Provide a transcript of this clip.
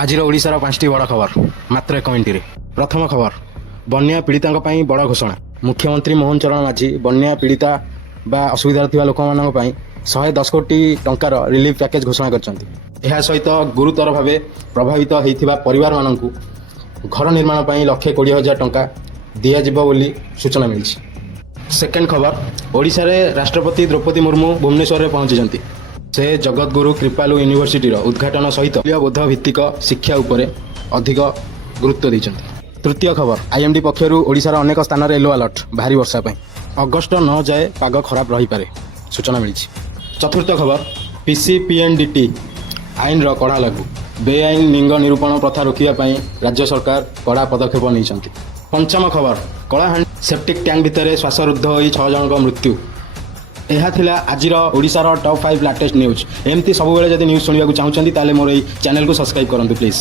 ଆଜିର ଓଡ଼ିଶାର 5ଟି ବଡ଼ ଖବର ମାତ୍ର 1 ମିନିଟରେ। ପ୍ରଥମ ଖବର, ବନ୍ୟା ପୀଡ଼ିତାଙ୍କ ପାଇଁ ବଡ଼ ଘୋଷଣା। ମୁଖ୍ୟମନ୍ତ୍ରୀ ମୋହନ ଚରଣ ମାଝୀ ବନ୍ୟା ପୀଡ଼ିତା ବା ଅସୁବିଧାରେ ଥିବା ଲୋକମାନଙ୍କ ପାଇଁ 110 କୋଟି ଟଙ୍କାର ରିଲିଫ୍ ପ୍ୟାକେଜ୍ ଘୋଷଣା କରିଛନ୍ତି। ଏହା ସହିତ ଗୁରୁତର ଭାବେ ପ୍ରଭାବିତ ହୋଇଥିବା ପରିବାରମାନଙ୍କୁ ଘର ନିର୍ମାଣ ପାଇଁ 1,20,000 ଟଙ୍କା ଦିଆଯିବ ବୋଲି ସୂଚନା ମିଳିଛି। ସେକେଣ୍ଡ ଖବର, ଓଡ଼ିଶାରେ ରାଷ୍ଟ୍ରପତି ଦ୍ରୌପଦୀ ମୁର୍ମୁ ଭୁବନେଶ୍ୱରରେ ପହଞ୍ଚିଛନ୍ତି। ସେ ଜଗତଗୁରୁ କୃପାଲୁ ୟୁନିଭର୍ସିଟିର ଉଦ୍ଘାଟନ ସହିତ ମୂଲ୍ୟବୋଧ ଭିତ୍ତିକ ଶିକ୍ଷା ଉପରେ ଅଧିକ ଗୁରୁତ୍ୱ ଦେଇଛନ୍ତି। ତୃତୀୟ ଖବର, IMD ପକ୍ଷରୁ ଓଡ଼ିଶାର ଅନେକ ସ୍ଥାନରେ ୟେଲୋ ଆଲର୍ଟ ଭାରୀ ବର୍ଷା ପାଇଁ। ଅଗଷ୍ଟ 9 ଯାଏ ପାଗ ଖରାପ ରହିପାରେ ସୂଚନା ମିଳିଛି। ଚତୁର୍ଥ ଖବର, PCPNDT ଆଇନର କଡ଼ା ଲାଗୁ। ବେଆଇନ ଲିଙ୍ଗ ନିରୂପଣ ପ୍ରଥା ରୋକିବା ପାଇଁ ରାଜ୍ୟ ସରକାର କଡ଼ା ପଦକ୍ଷେପ ନେଇଛନ୍ତି। ପଞ୍ଚମ ଖବର, କଳାହାଣ୍ଡି ସେପ୍ଟିକ୍ ଟ୍ୟାଙ୍କ ଭିତରେ ଶ୍ୱାସରୁଦ୍ଧ ହୋଇ 6 ଜଣଙ୍କ ମୃତ୍ୟୁ। ଏହା ଥିଲା ଆଜିର ଓଡ଼ିଶାର ଟପ୍ 5 ଲାଟେଷ୍ଟ ନ୍ୟୁଜ୍। ଏମିତି ସବୁବେଳେ ଯଦି ନ୍ୟୁଜ୍ ଶୁଣିବାକୁ ଚାହୁଁଛନ୍ତି ତାହେଲେ ମୋର ଏହି ଚ୍ୟାନେଲକୁ ସବସ୍କ୍ରାଇବ୍ କରନ୍ତୁ ପ୍ଲିଜ୍।